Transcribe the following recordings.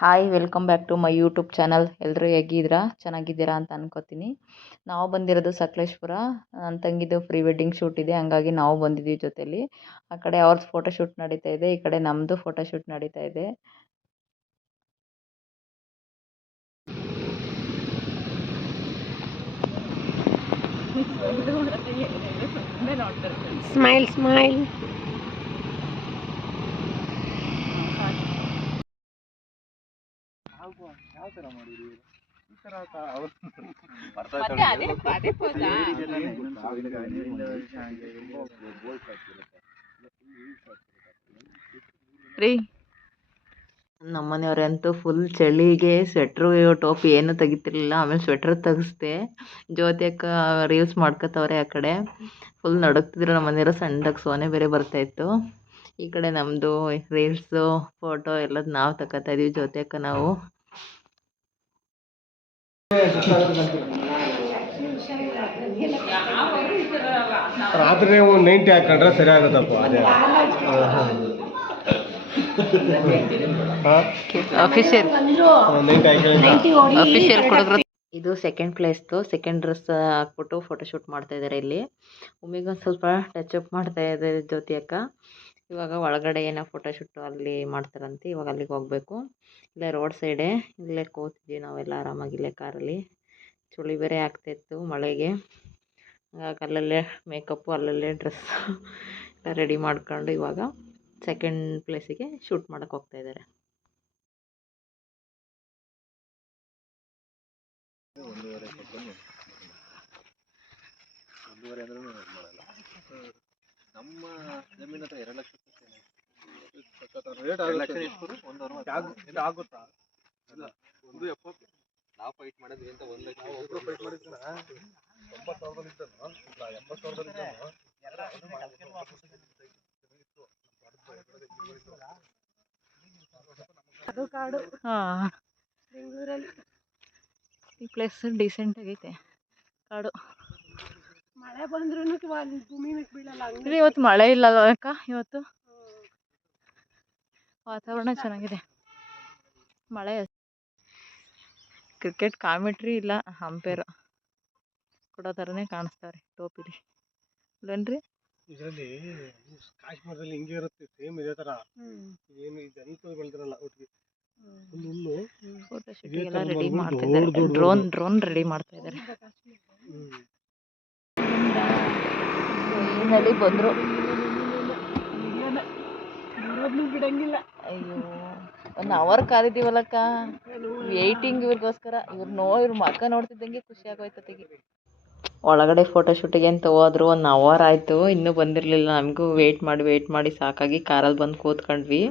Hi welcome back to my YouTube channel ಎಲ್ಲರೂ ಹೇಗಿದ್ದೀರಾ? ಚೆನ್ನಾಗಿದ್ದೀರಾ ಅಂತ ಅನ್ಕೋತೀನಿ. ನಾವು ಬಂದಿರೋದು ಸಕಲೇಶ್ಪುರ. ನನ್ನ ತಂಗಿದು ಪ್ರೀ ವೆಡ್ಡಿಂಗ್ ಶೂಟ್ ಇದೆ. ಹಂಗಾಗಿ ನಾವು ಬಂದಿದ್ದೀವಿ ಜೊತೆಲಿ. ಆ ಕಡೆ ಅವ್ರದ್ದು ಫೋಟೋ ಶೂಟ್ ನಡೀತಾ ಇದೆ. ಈ ಕಡೆ ನಮ್ಮದು ಫೋಟೋ ಶೂಟ್ ನಡೀತಾ ಇದೆ. ಸ್ಮೈಲ್ ಸ್ಮೈಲ್ ರೀ, ನಮ್ಮನೆಯವ್ರಂತೂ ಫುಲ್ ಚಳಿಗೆ ಸ್ವೆಟ್ರು ಟೋಪಿ ಏನೂ ತೆಗಿತಿರ್ಲಿಲ್ಲ, ಆಮೇಲೆ ಸ್ವೆಟ್ರ್ ತೆಗೆಸ್ದೆ. ಜ್ಯೋತಿ ಅಕ್ಕ ರೀಲ್ಸ್ ಮಾಡ್ಕೊತವ್ರೆ ಆ ಕಡೆ. ಫುಲ್ ನಡುಗ್ತಿದ್ರು ನಮ್ಮ ಮನೆಯವ್ರು ಸಣ್ಣದಾಗಿ ಸೋನೆ ಬೇರೆ ಬರ್ತಾಯಿತ್ತು ಈ ಕಡೆ ನಮ್ಮದು ರೀಲ್ಸು ಫೋಟೋ ಎಲ್ಲದು ನಾವು ತಗೋತಾ ಇದೀವಿ ಅಕ್ಕ, ನಾವು. ರಾತ್ರಿ ನೀವು ನೈಂಟಿ ಹಾಕೊಂಡ್ರೆ ಸರಿ ಆಗುತ್ತಪ್ಪ. ಅದೇ. ಇದು ಸೆಕೆಂಡ್ ಪ್ಲೇಸ್ ಸೆಕೆಂಡ್ ಡ್ರೆಸ್ ಹಾಕ್ಬಿಟ್ಟು ಫೋಟೋಶೂಟ್ ಮಾಡ್ತಾ ಇದ್ದಾರೆ ಇಲ್ಲಿ. ಒಮ್ಮಿಗೊಂದು ಸ್ವಲ್ಪ ಟಚ್ ಅಪ್ ಮಾಡ್ತಾ ಇದ್ದಾರೆ ಜ್ಯೋತಿ ಅಕ್ಕ. ಇವಾಗ ಒಳಗಡೆ ಏನೋ ಫೋಟೋಶೂಟ್ ಅಲ್ಲಿ ಮಾಡ್ತಾರಂತೆ, ಇವಾಗ ಅಲ್ಲಿಗೆ ಹೋಗಬೇಕು. ಇಲ್ಲೇ ರೋಡ್ ಸೈಡೆ ಇಲ್ಲೇ ಕೂತಿದ್ವಿ ನಾವೆಲ್ಲ ಆರಾಮಾಗಿ ಇಲ್ಲೇ ಕಾರಲ್ಲಿ ಚಳಿ ಬೇರೆ ಆಗ್ತಾಯಿತ್ತು ಮಳೆಗೆ. ಹಾಗಾಗಿ ಅಲ್ಲಲ್ಲೇ ಮೇಕಪ್ಪು ಅಲ್ಲಲ್ಲೇ ಡ್ರೆಸ್ ಎಲ್ಲ ರೆಡಿ ಮಾಡ್ಕೊಂಡು ಇವಾಗ ಸೆಕೆಂಡ್ ಪ್ಲೇಸಿಗೆ ಶೂಟ್ ಮಾಡೋಕ್ಕೆ ಹೋಗ್ತಾ ಇದ್ದಾರೆ. ನಮ್ಮ ಜಮೀನ್ ಹತ್ರ ಎರಡು ಲಕ್ಷ ರೇಟ್ ಆಗುತ್ತಾ. ಇಲ್ಲ. ಒಂದು ಎಪ್ಪತ್ತು. ನಾವು ಫೈಟ್ ಮಾಡಿದ್ವಿ ಅಂತ ಒಂದು ಲಕ್ಷ ಫೈಟ್ ಎಂಬತ್ತು ಸಾವಿರದಲ್ಲಿ ಇದ್ದನು ಎಪ್ಪತ್ತು ಸಾವಿರದಲ್ಲಿ ಅದು ಕಾಡು. ಹಾಂ. ಬೆಂಗಳೂರಲ್ಲಿ. ಈ ಪ್ಲೇಸ್ ಡೀಸೆಂಟ್ ಆಗೈತೆ. ಕಾಡು. ಮಳೆ ಬಂದ್ರೂ ಭೂಮಿ ಬೀಳಲ್ಲ ಹಂಗೆ ಇವತ್ತು ಮಳೆ ಇಲ್ಲ ಅಕ್ಕ ಇವತ್ತು? ವಾತಾವರಣ ಚೆನ್ನಾಗಿದೆ. ಮಳೆ ಕ್ರಿಕೆಟ್ ಕಾಮಿಟ್ರಿ ಇಲ್ಲ ಅಂಪೇರ್ ಕೊಡೋ ಥರನೇ ಕಾಣಿಸ್ತಾರೆ ಟೋಪಿಲಿ. ಇಲ್ಲನ್ರಿ? ಇದರಲ್ಲಿ ಕಾಶ್ಮೀರದಲ್ಲಿ ಹಿಂಗೆ ಇರುತ್ತೆ ಸೇಮ್ ಇದೇ ತರ ಏನು ಇದೆಂತ ಬೆಳೆದಿರಲ್ಲ ಒಟ್ಟಿಗೆ. ಒಂದು ಫೋಟೋ ಶೂಟ್ ಎಲ್ಲ ರೆಡಿ ಮಾಡ್ಬಿಟ್ಟು ಮಾಡ್ತಾ ಇದ್ದಾರೆ ದೊಡ್ಡ ದೊಡ್ಡ ಡ್ರೋನ್ ಡ್ರೋನ್ ರೆಡಿ ಮಾಡ್ತಾ ಇದ್ದಾರೆ ಹ್ಮ್. ಟ್ರೈನಲ್ಲಿ ಬಂದರು. ಬಿಡಂಗಿಲ್ಲ. ಅಯ್ಯೋ ಒಂದು ಅವರ್ ಕಾದಿದ್ದೀವಲ್ಲಕ್ಕ? ವೇಟಿಂಗ್ ಇವ್ರಿಗೋಸ್ಕರ. ಇವ್ರು ನೋ ಇವ್ರ ಮಕ್ಕ ನೋಡ್ತಿದ್ದಂಗೆ ಖುಷಿ ಆಗೋಯ್ತತಿಗೆ ಒಳಗಡೆ ಫೋಟೋ ಶೂಟಿಗೆ ಅಂತ ಹೋದ್ರು ಒಂದು ಅವರ್ ಆಯಿತು. ಇನ್ನೂ ಬಂದಿರಲಿಲ್ಲ. ನಮಗೂ ವೆಯ್ಟ್ ಮಾಡಿ ವೆಯ್ಟ್ ಮಾಡಿ ಸಾಕಾಗಿ ಕಾರಲ್ಲಿ ಬಂದು ಕೂತ್ಕೊಂಡ್ವಿ.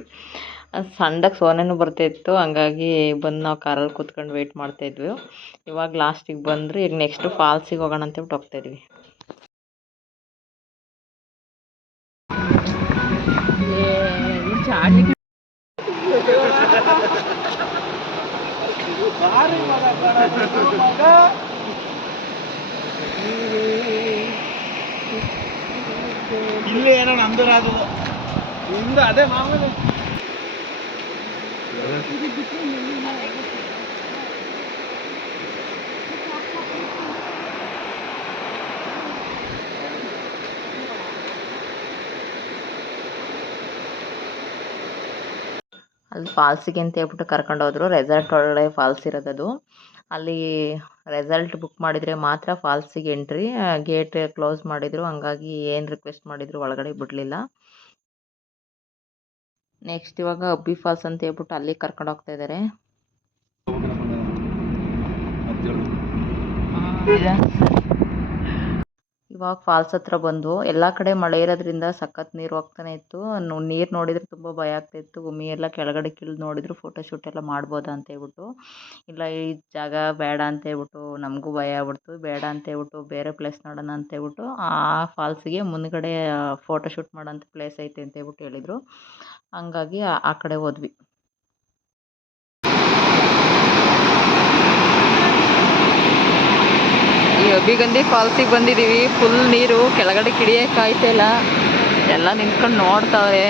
ಸಣ್ಣಗೆ ಸೋನೆನೂ ಬರ್ತಾಯಿತ್ತು ಹಂಗಾಗಿ ಬಂದು ನಾವು ಕಾರಲ್ಲಿ ಕೂತ್ಕೊಂಡು ವೆಯ್ಟ್ ಮಾಡ್ತಾಯಿದ್ವಿ ಇವಾಗ ಲಾಸ್ಟಿಗೆ ಬಂದರೆ. ಈಗ ನೆಕ್ಸ್ಟು ಫಾಲ್ಸಿಗೆ ಹೋಗೋಣ ಅಂತೇಳ್ಬಿಟ್ಟು ಹೋಗ್ತಾಯಿದ್ವಿ ಇಲ್ಲೇ ಏನೋ ನಂದು ರಾಜು ಹಿಂದೆ ಅದೇ ಮಾಮೂಲಿ ಫಾಲ್ಸಿಗೆ ಅಂತ ಹೇಳ್ಬಿಟ್ಟು ಕರ್ಕೊಂಡು ಹೋದ್ರು. ರೆಸಾರ್ಟ್ ಒಳಗಡೆ ಫಾಲ್ಸ್ ಇರೋದದು. ಅಲ್ಲಿ ರೆಸಾರ್ಟ್ ಬುಕ್ ಮಾಡಿದರೆ ಮಾತ್ರ ಫಾಲ್ಸಿಗೆ ಎಂಟ್ರಿ ಗೇಟ್ ಕ್ಲೋಸ್ ಮಾಡಿದರು. ಹಂಗಾಗಿ ಏನು ರಿಕ್ವೆಸ್ಟ್ ಮಾಡಿದ್ರು ಒಳಗಡೆ ಬಿಡಲಿಲ್ಲ. ನೆಕ್ಸ್ಟ್ ಇವಾಗ ಅಬ್ಬಿ ಫಾಲ್ಸ್ ಅಂತ ಹೇಳ್ಬಿಟ್ಟು ಅಲ್ಲಿ ಕರ್ಕೊಂಡು ಹೋಗ್ತಾ ಇದ್ದಾರೆ ಇವಾಗ ಫಾಲ್ಸ್ ಹತ್ರ ಬಂದು ಎಲ್ಲ ಕಡೆ ಮಳೆ ಇರೋದ್ರಿಂದ ಸಖತ್ ನೀರು ಹೋಗ್ತಾನೆ ಇತ್ತು. ನೀರು ನೋಡಿದರೆ ತುಂಬ ಭಯ ಆಗ್ತಾಯಿತ್ತು ಭೂಮಿ ಎಲ್ಲ ಕೆಳಗಡೆ ಕೀಳ್ದು ನೋಡಿದ್ರು ಫೋಟೋ ಶೂಟ್ ಎಲ್ಲ ಮಾಡ್ಬೋದಾ ಅಂತ ಹೇಳ್ಬಿಟ್ಟು. ಇಲ್ಲ, ಈ ಜಾಗ ಬೇಡ ಅಂತ ಹೇಳ್ಬಿಟ್ಟು ನಮಗೂ ಭಯ ಆಗ್ಬಿಡ್ತು. ಬೇಡ ಅಂತ ಹೇಳ್ಬಿಟ್ಟು ಬೇರೆ ಪ್ಲೇಸ್ ನೋಡೋಣ ಅಂತ ಹೇಳ್ಬಿಟ್ಟು ಆ ಫಾಲ್ಸಿಗೆ ಮುಂದ್ಗಡೆ ಫೋಟೋ ಶೂಟ್ ಮಾಡೋಂಥ ಪ್ಲೇಸ್ ಐತೆ ಅಂತ ಹೇಳ್ಬಿಟ್ಟು ಹೇಳಿದರು. ಹಂಗಾಗಿ ಆ- ಆ ಕಡೆ ಹೋದ್ವಿ. ಅಭಿಗಂಧಿ ಫಾಲ್ಸಿಗೆ ಬಂದಿದ್ದೀವಿ ಫುಲ್ ನೀರು, ಕೆಳಗಡೆ ಕಿಡಿಯೋಕ್ಕಾಯ್ತಿಲ್ಲ ಎಲ್ಲ ನಿಂತ್ಕೊಂಡು ನೋಡ್ತಾವೆ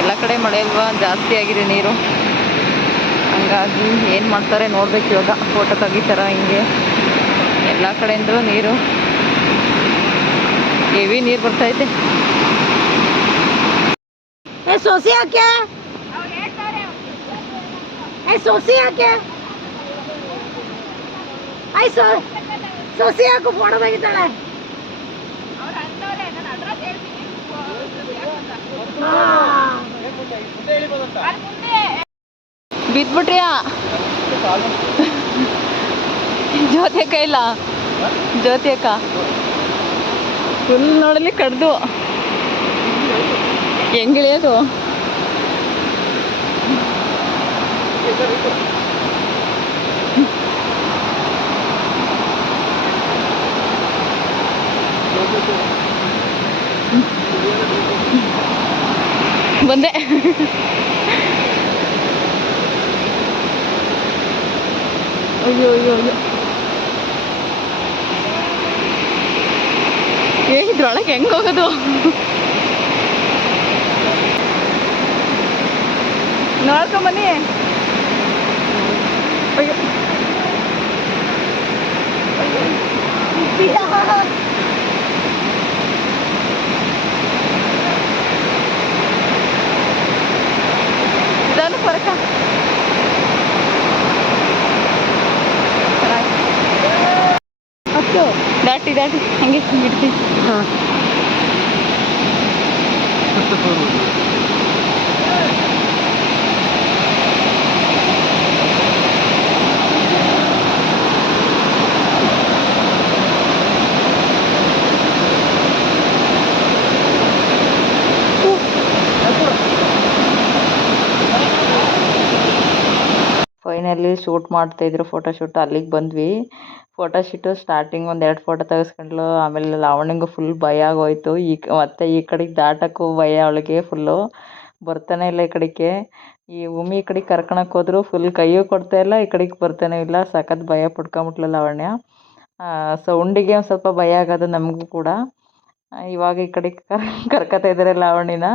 ಎಲ್ಲ ಕಡೆ ಮಳೆ ಅಲ್ವಾ? ಜಾಸ್ತಿ ಆಗಿದೆ ನೀರು. ಹಂಗಾಗಿ ಏನು ಮಾಡ್ತಾರೆ ನೋಡ್ಬೇಕು ಇವಾಗ. ಫೋಟೋ ತೆಗಿತಾರ ಹಿಂಗೆ. ಎಲ್ಲ ಕಡೆಯಿಂದಲೂ ನೀರು. ಹೆವಿ ನೀರು ಬರ್ತೈತೆ. ಸೊಸೆ ಏ ಸೊಸೆ ಯಾಕೆ? ಐ ಸೊ ಸೊಸೆ ಯಾಕೆ ಫೋಟೋ ತೆಗಿತಾಳೆ. ಬಿದ್ಬಿಟ್ರಿಯಾ? ಜ್ಯೋತಿ ಅಕ್ಕ ಇಲ್ಲ? ಜ್ಯೋತಿ ಅಕ್ಕ? ಫುಲ್ ನೋಡಲಿ ಕಡ್ದು. ಹೆಂಗಿಳಿಯೋದು ಬಂದೆ ಅಯ್ಯೋ ಅಯ್ಯೋ ಅಯ್ಯೋ ಏ ಇದ್ರೊಳಗೆ ಹೆಂಗ್ ಹೋಗೋದು ನೋಡ್ಕೊಂಬನ್ನಿ ಅಯ್ಯೋ ದಾಟಿ ಹಂಗೆ ಬಿಡ್ತೀವಿ ಹಾಂ. ಫೈನಲಿ ಶೂಟ್ ಮಾಡ್ತಾ ಇದ್ರು ಫೋಟೋ ಶೂಟ್ ಅಲ್ಲಿಗೆ ಬಂದ್ವಿ. ಫೋಟೋ ಶೂಟು ಸ್ಟಾರ್ಟಿಂಗ್ ಒಂದು ಎರಡು ಫೋಟೋ ತೆಗೆಸ್ಕೊಂಡ್ಳು ಆಮೇಲೆ ಲಾವಣ್ಯಂಗೂ ಫುಲ್ ಭಯ ಆಗೋಯ್ತು. ಈ ಮತ್ತೆ ಈ ಕಡೆಗೆ ದಾಟಕ್ಕೂ ಭಯ ಅವಳಿಗೆ ಫುಲ್ಲು ಬರ್ತಾನೆ ಇಲ್ಲ ಈ ಕಡೆಗೆ. ಈ ಉಮಿ ಈ ಕಡೆಗೆ ಕರ್ಕೊಳಕ್ಕೆ ಹೋದ್ರು ಫುಲ್ ಕೈಯೂ ಕೊಡ್ತಾ ಇಲ್ಲ, ಈ ಕಡೆಗೆ ಬರ್ತಾನೆ ಇಲ್ಲ. ಸಖತ್ ಭಯ ಪಡ್ಕೊಂಬಿಟ್ಲು ಲಾವಣ್ಯ. ಸೌಂಡಿಗೆ ಒಂದು ಸ್ವಲ್ಪ ಭಯ ಆಗೋದು ನಮಗೂ ಕೂಡ. ಇವಾಗ ಈ ಕಡೆಗೆ ಕರ್ಕೊತಾ ಇದ್ದಾರೆ ಲಾವಣ್ಯನ.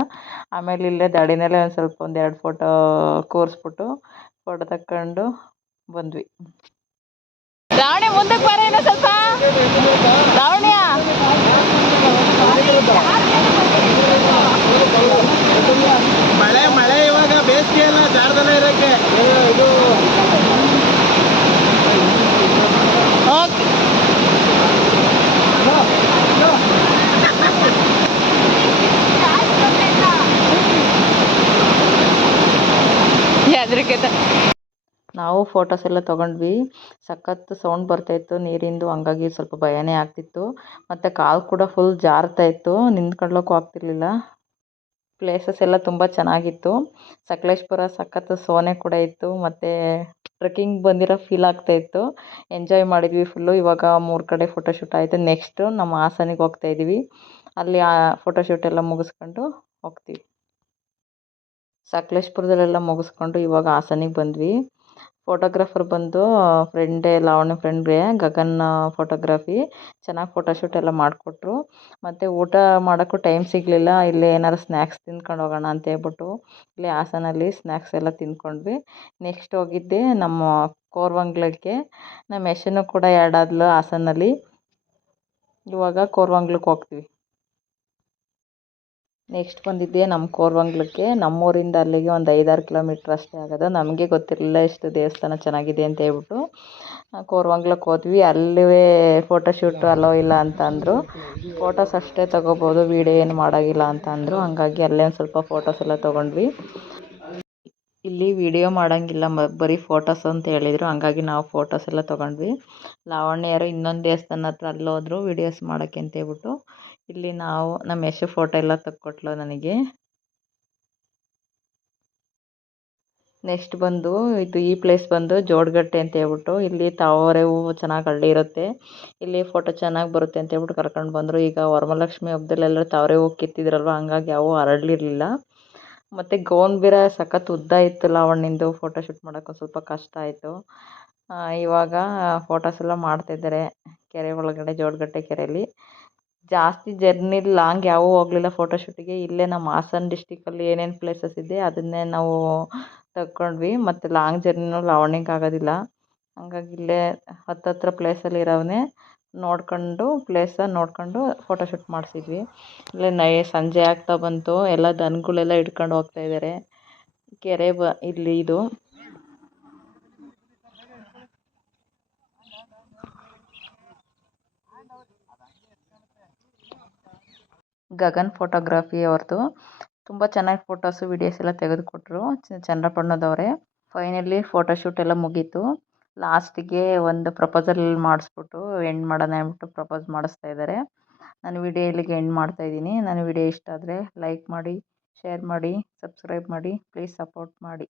ಆಮೇಲೆ ಇಲ್ಲೇ ದಾಡಿನಲ್ಲೇ ಒಂದು ಸ್ವಲ್ಪ ಒಂದು ಎರಡು ಫೋಟೋ ಕೂರಿಸ್ಬಿಟ್ಟು ಫೋಟೋ ತಕ್ಕೊಂಡು ಬಂದ್ವಿ. ಮುಂದಕ್ಕೆ ಬರ ಇನ್ನೂ ಸ್ವಲ್ಪ. ಲಾವಣ್ಯ ಮಳೆ ಮಳೆ ಇವಾಗ ಬೇಸಿಗೆ ಎಲ್ಲ ಜಾರದಲ್ಲೇ ಇರಕ್ಕೆ ಇದು ಓಕೆ ಹೆದ್ರಿಕೆ ನಾವು ಫೋಟೋಸ್ ಎಲ್ಲ ತೊಗೊಂಡ್ವಿ. ಸಖತ್ ಸೌಂಡ್ ಬರ್ತಾಯಿತ್ತು ನೀರಿಂದು, ಹಂಗಾಗಿ ಸ್ವಲ್ಪ ಭಯನೇ ಆಗ್ತಿತ್ತು. ಮತ್ತು ಕಾಲು ಕೂಡ ಫುಲ್ ಜಾರ್ತಾ ಇತ್ತು, ನಿಂತ್ಕೊಳ್ಳೋಕ್ಕೂ ಆಗ್ತಿರ್ಲಿಲ್ಲ. ಪ್ಲೇಸಸ್ ಎಲ್ಲ ತುಂಬ ಚೆನ್ನಾಗಿತ್ತು. ಸಕಲೇಶ್ಪುರ ಸಖತ್ ಸೋನೆ ಕೂಡ ಇತ್ತು, ಮತ್ತು ಟ್ರೆಕ್ಕಿಂಗ್ ಬಂದಿರೋ ಫೀಲ್ ಆಗ್ತಾಯಿತ್ತು ಎಂಜಾಯ್ ಮಾಡಿದ್ವಿ ಫುಲ್ಲು ಇವಾಗ ಮೂರು ಕಡೆ ಫೋಟೋಶೂಟ್ ಆಯಿತು. ನೆಕ್ಸ್ಟು ನಮ್ಮ ಹಾಸನಿಗೆ ಹೋಗ್ತಾ ಇದ್ದೀವಿ ಅಲ್ಲಿ ಆ ಫೋಟೋಶೂಟ್ ಎಲ್ಲ ಮುಗಿಸ್ಕೊಂಡು ಹೋಗ್ತೀವಿ. ಸಕಲೇಶ್ಪುರದಲ್ಲೆಲ್ಲ ಮುಗಿಸ್ಕೊಂಡು ಇವಾಗ ಹಾಸನಿಗೆ ಬಂದ್ವಿ. ಫೋಟೋಗ್ರಾಫರ್ ಬಂದು ಫ್ರೆಂಡೇ ಲಾವಣ್ಯ ಫ್ರೆಂಡ್ಗೆ ಗಗನ್ ಫೋಟೋಗ್ರಫಿ ಚೆನ್ನಾಗಿ ಫೋಟೋಶೂಟ್ ಎಲ್ಲ ಮಾಡಿಕೊಟ್ರು. ಮತ್ತು ಊಟ ಮಾಡೋಕ್ಕೂ ಟೈಮ್ ಸಿಗಲಿಲ್ಲ. ಇಲ್ಲೇ ಏನಾರು ಸ್ನ್ಯಾಕ್ಸ್ ತಿಂದ್ಕೊಂಡು ಹೋಗೋಣ ಅಂತ ಹೇಳ್ಬಿಟ್ಟು ಇಲ್ಲೇ ಹಾಸನಲ್ಲಿ ಸ್ನ್ಯಾಕ್ಸ್ ಎಲ್ಲ ತಿಂದ್ಕೊಂಡ್ವಿ ನೆಕ್ಸ್ಟ್ ಹೋಗಿದ್ದೆ ನಮ್ಮ ಕೋರವಂಗ್ಲಕ್ಕೆ. ನಮ್ಮ ಯಶನು ಕೂಡ ಆ್ಯಡ್ ಆದ್ಲು ಹಾಸನಲ್ಲಿ. ಇವಾಗ ಕೋರವಂಗ್ಲಕ್ಕೆ ಹೋಗ್ತೀವಿ. ನೆಕ್ಸ್ಟ್ ಬಂದಿದ್ದೆ ನಮ್ಮ ಕೋರವಂಗ್ಲಕ್ಕೆ ನಮ್ಮೂರಿಂದ ಅಲ್ಲಿಗೆ ಒಂದು ಐದಾರು ಕಿಲೋಮೀಟ್ರ್ ಅಷ್ಟೇ ಆಗೋದು. ನಮಗೆ ಗೊತ್ತಿರಲಿಲ್ಲ ಇಷ್ಟು ದೇವಸ್ಥಾನ ಚೆನ್ನಾಗಿದೆ ಅಂತ ಹೇಳ್ಬಿಟ್ಟು. ಕೋರವಂಗ್ಲಕ್ಕೆ ಹೋದ್ವಿ. ಅಲ್ಲಿ ಫೋಟೋಶೂಟ್ ಅಲೋ ಇಲ್ಲ ಅಂತ ಅಂದರು ಫೋಟೋಸ್ ಅಷ್ಟೇ ತೊಗೋಬೋದು. ವೀಡಿಯೋ ಏನು ಮಾಡೋಂಗಿಲ್ಲ ಅಂತ ಅಂದರು ಹಂಗಾಗಿ ಅಲ್ಲೇ ಒಂದು ಸ್ವಲ್ಪ ಫೋಟೋಸ್ ಎಲ್ಲ ತೊಗೊಂಡ್ವಿ. ಇಲ್ಲಿ ವಿಡಿಯೋ ಮಾಡೋಂಗಿಲ್ಲ. ಮ, ಬರೀ ಫೋಟೋಸ್ ಅಂತ ಹೇಳಿದರು. ಹಂಗಾಗಿ ನಾವು ಫೋಟೋಸ್ ಎಲ್ಲ ತೊಗೊಂಡ್ವಿ. ಲಾವಣ್ಯರು ಇನ್ನೊಂದು ದೇವಸ್ಥಾನ ಹತ್ರ ಅಲ್ಲೋದ್ರು ವಿಡಿಯೋಸ್ ಮಾಡೋಕ್ಕೆ ಅಂತ ಹೇಳ್ಬಿಟ್ಟು. ಇಲ್ಲಿ ನಾವು ನಮ್ಮ ಯಶು ಫೋಟೋ ಎಲ್ಲ ತೆಕ್ಕೊಟ್ಲು ನನಗೆ. ನೆಕ್ಸ್ಟ್ ಬಂದು ಇದು ಈ ಪ್ಲೇಸ್ ಬಂದು ಜೋಡಗಟ್ಟೆ ಅಂತ ಹೇಳ್ಬಿಟ್ಟು ಇಲ್ಲಿ ತಾವರೆ ಹೂವು ಚೆನ್ನಾಗಿ ಅರಳಿರುತ್ತೆ ಇಲ್ಲಿ ಫೋಟೋ ಚೆನ್ನಾಗಿ ಬರುತ್ತೆ ಅಂತ ಹೇಳ್ಬಿಟ್ಟು ಕರ್ಕೊಂಡು ಬಂದರು. ಈಗ ವರಮಹಾಲಕ್ಷ್ಮಿ ಹಬ್ಬದಲ್ಲೆಲ್ಲರೂ ತಾವರೆ ಹೂವು ಕಿತ್ತಿದ್ರಲ್ವ? ಹಂಗಾಗಿ ಯಾವೂ ಅರಳಿರಲಿಲ್ಲ ಮತ್ತು ಗೌನ್ ಬೀರ ಸಖತ್ ಉದ್ದ ಇತ್ತು ಲಾವಣ್ಣಿಂದು ಫೋಟೋ ಶೂಟ್ ಮಾಡೋಕ್ಕೆ ಸ್ವಲ್ಪ ಕಷ್ಟ ಆಯಿತು. ಇವಾಗ ಫೋಟೋಸ್ ಎಲ್ಲ ಮಾಡ್ತಿದ್ದಾರೆ ಕೆರೆ ಒಳಗಡೆ, ಜೋಡಗಟ್ಟೆ ಕೆರೆಯಲ್ಲಿ ಜಾಸ್ತಿ ಜರ್ನಿ ಲಾಂಗ್ ಯಾವೂ ಹೋಗಲಿಲ್ಲ ಫೋಟೋಶೂಟಿಗೆ ಇಲ್ಲೇ ನಮ್ಮ ಹಾಸನ ಡಿಸ್ಟಿಕಲ್ಲಿ ಏನೇನು ಪ್ಲೇಸಸ್ ಇದೆ ಅದನ್ನೇ ನಾವು ತಗೊಂಡ್ವಿ ಮತ್ತು ಲಾಂಗ್ ಜರ್ನಿನೂ ಲಾವಣ್ಯಕ್ಕೆ ಆಗೋದಿಲ್ಲ. ಹಂಗಾಗಿ ಇಲ್ಲೇ ಹತ್ತತ್ರ ಪ್ಲೇಸಲ್ಲಿ ಇರೋವನ್ನೇ ನೋಡ್ಕೊಂಡು ಪ್ಲೇಸ ನೋಡ್ಕೊಂಡು ಫೋಟೋಶೂಟ್ ಮಾಡಿಸಿದ್ವಿ. ಇಲ್ಲೇ ನೈ ಸಂಜೆ ಆಗ್ತಾ ಬಂತು. ಎಲ್ಲ ದನಗಳೆಲ್ಲ ಹಿಡ್ಕೊಂಡು ಹೋಗ್ತಾ ಇದ್ದಾರೆ ಕೆರೆ ಬ, ಇಲ್ಲಿ ಇದು. ಗಗನ್ ಫೋಟೋಗ್ರಫಿ ಅವ್ರದ್ದು ತುಂಬ ಚೆನ್ನಾಗಿ ಫೋಟೋಸು ವೀಡಿಯೋಸ್ ಎಲ್ಲ ತೆಗೆದುಕೊಟ್ರು ಚಂದ್ರಪಣ್ಣದವರೇ. ಫೈನಲಿ ಫೋಟೋಶೂಟ್ ಎಲ್ಲ ಮುಗೀತು. ಲಾಸ್ಟಿಗೆ ಒಂದು ಪ್ರಪೋಸಲ್ ಮಾಡಿಸ್ಬಿಟ್ಟು ಎಂಡ್ ಮಾಡೋಣ ಅಂದ್ಬಿಟ್ಟು ಪ್ರಪೋಸ್ ಮಾಡಿಸ್ತಾ ಇದ್ದಾರೆ ನಾನು ವಿಡಿಯೋ ಇಲ್ಲಿಗೆ ಎಂಡ್ ಮಾಡ್ತಾ ಇದ್ದೀನಿ. ನನ್ನ ವಿಡಿಯೋ ಇಷ್ಟ ಆದರೆ ಲೈಕ್ ಮಾಡಿ ಶೇರ್ ಮಾಡಿ ಸಬ್ಸ್ಕ್ರೈಬ್ ಮಾಡಿ ಪ್ಲೀಸ್ ಸಪೋರ್ಟ್ ಮಾಡಿ.